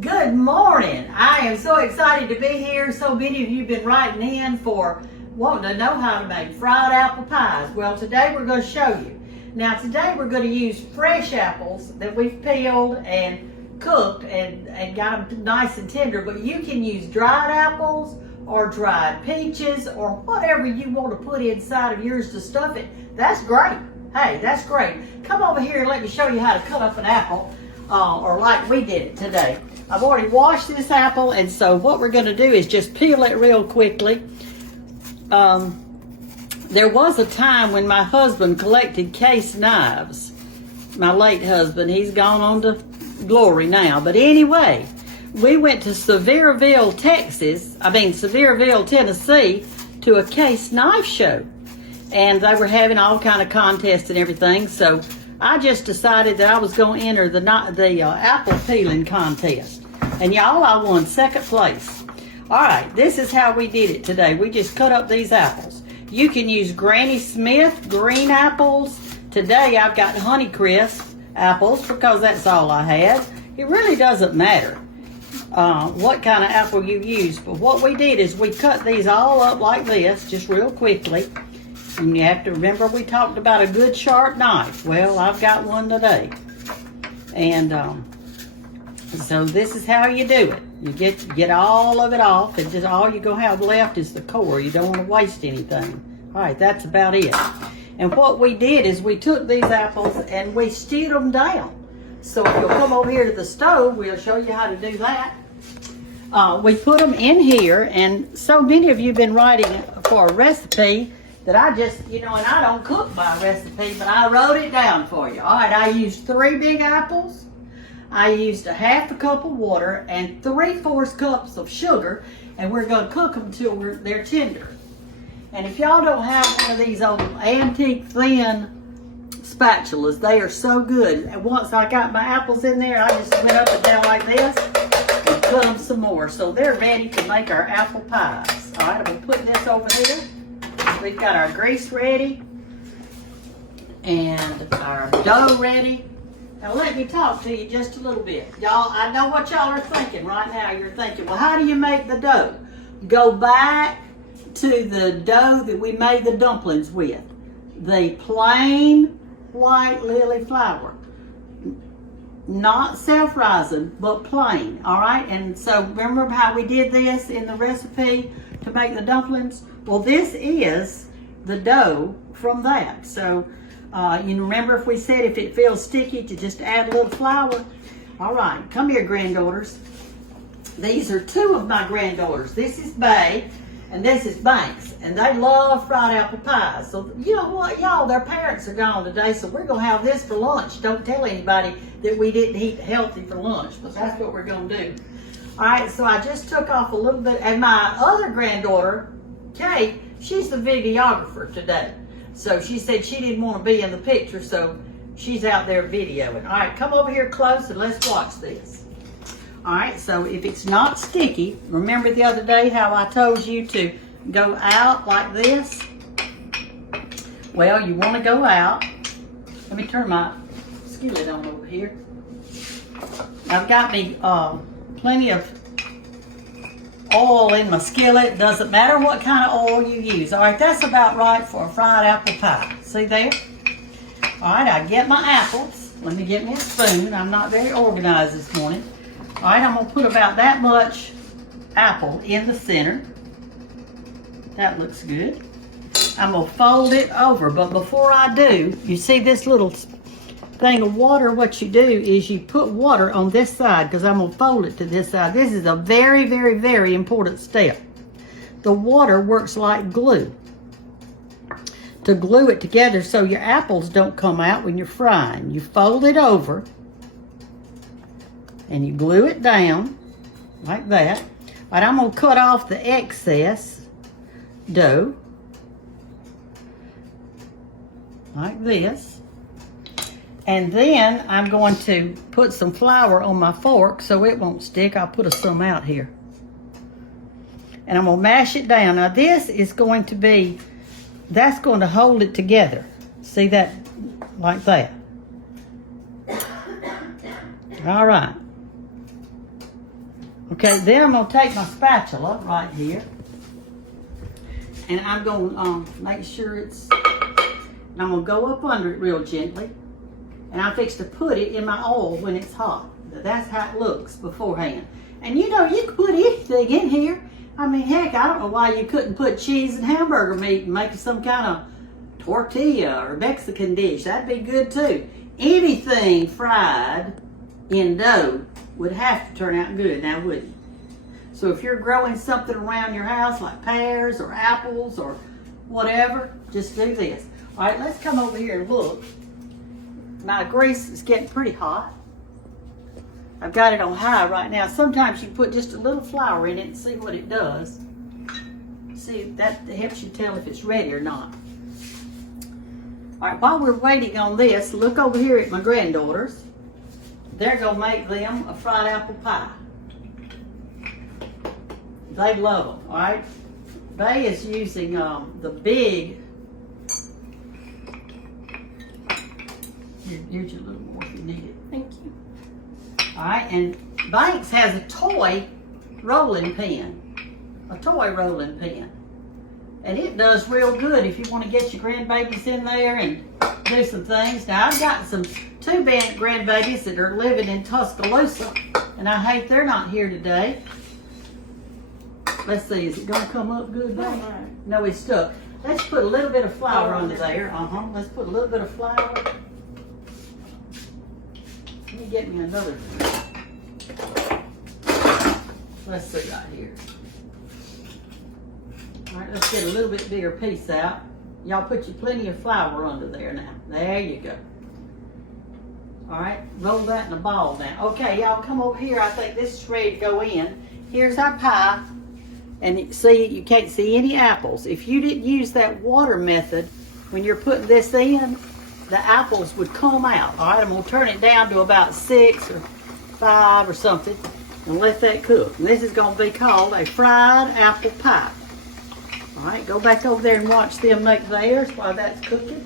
Good morning. I am so excited to be here. So many of you have been writing in for wanting to know how to make fried apple pies. Well, today we're going to show you. Now, today we're going to use fresh apples that we've peeled and cooked and got them nice and tender, but you can use dried apples or dried peaches or whatever you want to put inside of yours to stuff it. That's great. Hey, that's great. Come over here and let me show you how to cut up an apple, or like we did it today. I've already washed this apple, and so what we're going to do is just peel it real quickly. There was a time when my husband collected case knives. My late husband, he's gone on to glory now. But anyway, we went to Sevierville, Tennessee, to a case knife show. And they were having all kind of contests and everything. So I just decided that I was going to enter the apple peeling contest. And y'all, I won second place. All right, this is how we did it today. We just cut up these apples. You can use Granny Smith green apples. Today I've got Honeycrisp apples because that's all I had. It really doesn't matter what kind of apple you use. But what we did is we cut these all up like this, just real quickly. And you have to remember we talked about a good sharp knife. Well, I've got one today. And so this is how you do it. You get all of it off, and just all you're going to have left is the core. You don't want to waste anything. All right, that's about it. And what we did is we took these apples and we stewed them down. So if you'll come over here to the stove, we'll show you how to do that. We put them in here, and so many of you have been writing for a recipe that I just, and I don't cook by recipe, but I wrote it down for you. All right, I used 3 big apples. I used a half a cup of water and 3/4 cups of sugar, and we're going to cook them until they're tender. And if y'all don't have one of these old antique thin spatulas, they are so good. And once I got my apples in there, I just went up and down like this and cut them some more. So they're ready to make our apple pies. All right, I'm going to put this over here. We've got our grease ready and our dough ready. Now let me talk to you just a little bit. Y'all, I know what y'all are thinking right now. You're thinking, well, how do you make the dough? Go back to the dough that we made the dumplings with. The plain white lily flour. Not self-rising, but plain, all right? And so remember how we did this in the recipe to make the dumplings? Well, this is the dough from that. So you remember if we said if it feels sticky to just add a little flour? All right, come here, granddaughters. These are 2 of my granddaughters. This is Bay and this is Banks, and they love fried apple pies. So you know what, y'all, their parents are gone today, so we're going to have this for lunch. Don't tell anybody that we didn't eat healthy for lunch, but that's what we're going to do. All right, so I just took off a little bit, and my other granddaughter, Kate, she's the videographer today. So she said she didn't want to be in the picture, so she's out there videoing. All right, come over here close and let's watch this. All right, so if it's not sticky, remember the other day how I told you to go out like this? Well, you want to go out. Let me turn my skillet on over here. I've got me plenty of oil in my skillet. Doesn't matter what kind of oil you use. All right, that's about right for a fried apple pie. See there? All right, I get my apples. Let me get me a spoon. I'm not very organized this morning. All right, I'm going to put about that much apple in the center. That looks good. I'm going to fold it over, but before I do, you see this little thing of water? What you do is you put water on this side, because I'm going to fold it to this side. This is a very, very, very important step. The water works like glue to glue it together so your apples don't come out when you're frying. You fold it over and you glue it down like that. But I'm going to cut off the excess dough like this. And then I'm going to put some flour on my fork so it won't stick. I'll put some out here. And I'm going to mash it down. Now this is going to be, that's going to hold it together. See that? Like that. All right. Okay, then I'm gonna take my spatula right here, and I'm gonna make sure it's, and I'm gonna go up under it real gently, and I'm fixed to put it in my oil when it's hot. That's how it looks beforehand. And you know, you can put anything in here. I mean, heck, I don't know why you couldn't put cheese and hamburger meat and make some kind of tortilla or Mexican dish. That'd be good too. Anything fried in dough would have to turn out good, now wouldn't it? So if you're growing something around your house like pears or apples or whatever, just do this. All right, let's come over here and look. My grease is getting pretty hot. I've got it on high right now. Sometimes you put just a little flour in it and see what it does. See, that helps you tell if it's ready or not. All right, while we're waiting on this, look over here at my granddaughters. They're gonna make them a fried apple pie. They love them, all right? They is using the big, here's your little more if you need it. Thank you. All right, and Banks has a toy rolling pin. A toy rolling pin. And it does real good if you want to get your grandbabies in there and do some things. Now, I've got some two grandbabies that are living in Tuscaloosa, and I hate they're not here today. Let's see, is it going to come up good there? No, it's stuck. Let's put a little bit of flour under there. Let's put a little bit of flour. Let me get me another. Let's see right here. All right, let's get a little bit bigger piece out. Y'all put you plenty of flour under there now. There you go. All right, roll that in a ball now. Okay, y'all come over here. I think this is ready to go in. Here's our pie. And see, you can't see any apples. If you didn't use that water method, when you're putting this in, the apples would come out. All right, I'm gonna turn it down to about 6 or 5 or something and let that cook. And this is gonna be called a fried apple pie. All right, go back over there and watch them make theirs while that's cooking.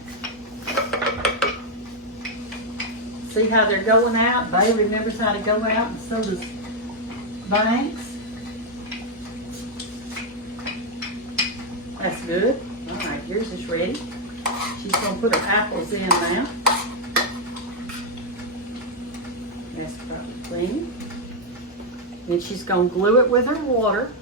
See how they're going out? Bay remembers how to go out, and so does Banks. That's good. All right, yours is ready. She's gonna put her apples in now. That's probably clean. And she's gonna glue it with her water.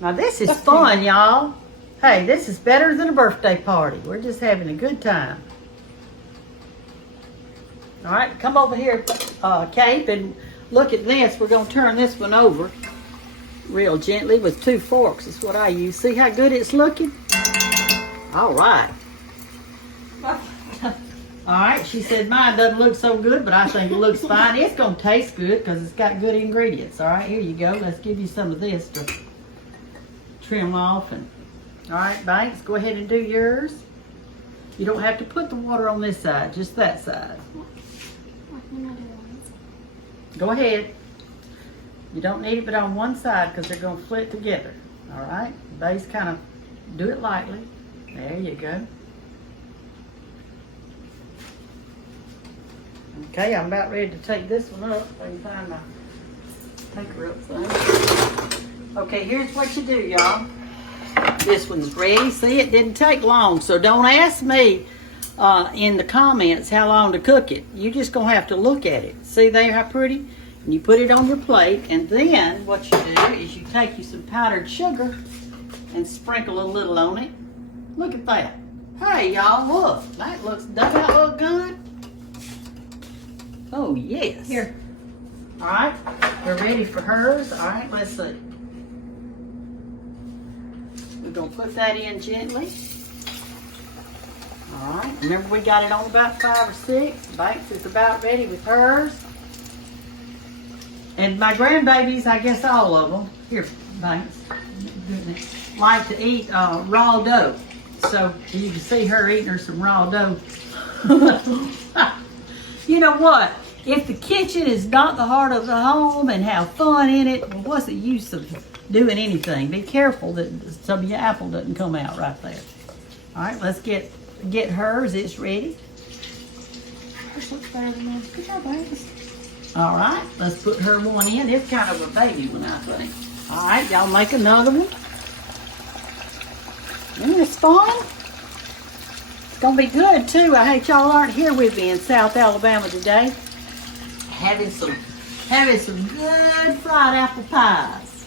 Now this is fun, y'all. Hey, this is better than a birthday party. We're just having a good time. All right, come over here, Cape, and look at this. We're gonna turn this one over real gently with 2 forks. That's what I use. See how good it's looking? All right. All right, she said mine doesn't look so good, but I think it looks fine. It's gonna taste good because it's got good ingredients. All right, here you go. Let's give you some of this to trim off. And all right, Banks, go ahead and do yours. You don't have to put the water on this side, just that side. Go ahead. You don't need it but on one side because they're going to flip together. All right? Base kind of do it lightly. There you go. Okay, I'm about ready to take this one up. I can find my taker up thing. Okay, here's what you do, y'all. This one's ready. See, it didn't take long, so don't ask me in the comments how long to cook it. You just gonna have to look at it. See there how pretty? And you put it on your plate, and then what you do is you take you some powdered sugar and sprinkle a little on it. Look at that. Hey y'all, look. Doesn't that look good? Oh yes. Here. All right, we're ready for hers. All right, let's see. We're gonna put that in gently. All right, remember we got it on about 5 or 6. Banks is about ready with hers. And my grandbabies, I guess all of them, here, Banks, like to eat raw dough. So you can see her eating her some raw dough. You know what? If the kitchen is not the heart of the home and have fun in it, well, what's the use of doing anything? Be careful that some of your apple doesn't come out right there. All right, let's get hers. It's ready. This looks better than this. Good job, guys. All right, let's put her one in. It's kind of a baby one, I think. All right, y'all make another one. Isn't this fun? It's gonna be good too. I hate y'all aren't here with me in South Alabama today. Having some good fried apple pies.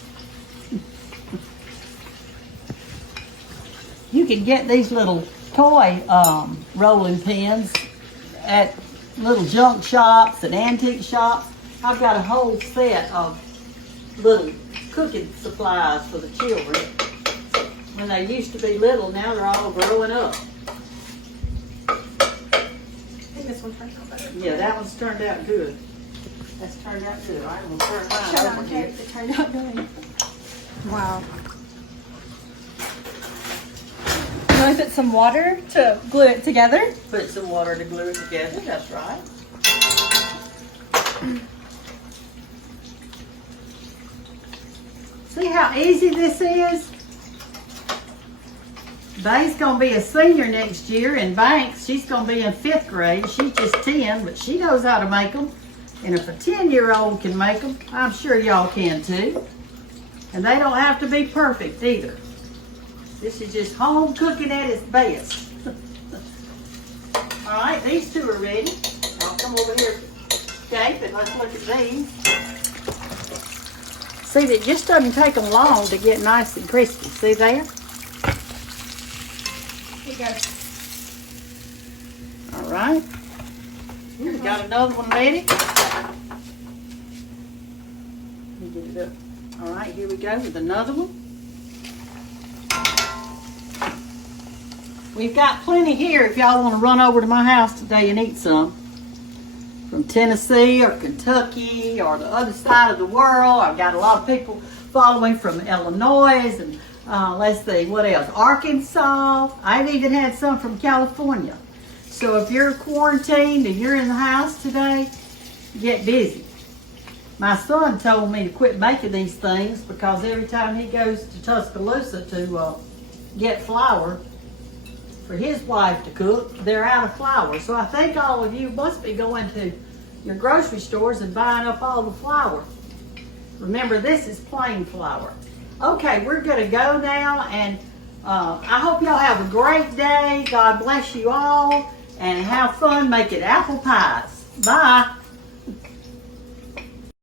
You can get these little toy rolling pins at little junk shops and antique shops. I've got a whole set of little cooking supplies for the children. When they used to be little, now they're all growing up. I think this one turned out better. Yeah, that one's turned out good. That's turned out good. All right, we'll turn mine Shut up, over here. it turned out good. Wow. You want to put some water to glue it together? Put some water to glue it together. That's right. See how easy this is? Bay's gonna be a senior next year, and Banks, she's gonna be in 5th grade. She's just 10, but she knows how to make them. And if a 10-year-old can make them, I'm sure y'all can too. And they don't have to be perfect either. This is just home cooking at its best. All right, these two are ready. I'll come over here, Gabe, and let's look at these. See, it just doesn't take them long to get nice and crispy. See there? Here you go. All right. We got another one ready. Let me get it up. All right, here we go with another one. We've got plenty here if y'all want to run over to my house today and eat some. From Tennessee or Kentucky or the other side of the world. I've got a lot of people following from Illinois and let's see, what else? Arkansas. I've even had some from California. So if you're quarantined and you're in the house today, get busy. My son told me to quit making these things because every time he goes to Tuscaloosa to get flour for his wife to cook, they're out of flour. So I think all of you must be going to your grocery stores and buying up all the flour. Remember, this is plain flour. Okay, we're going to go now, and I hope y'all have a great day. God bless you all, and have fun making apple pies. Bye.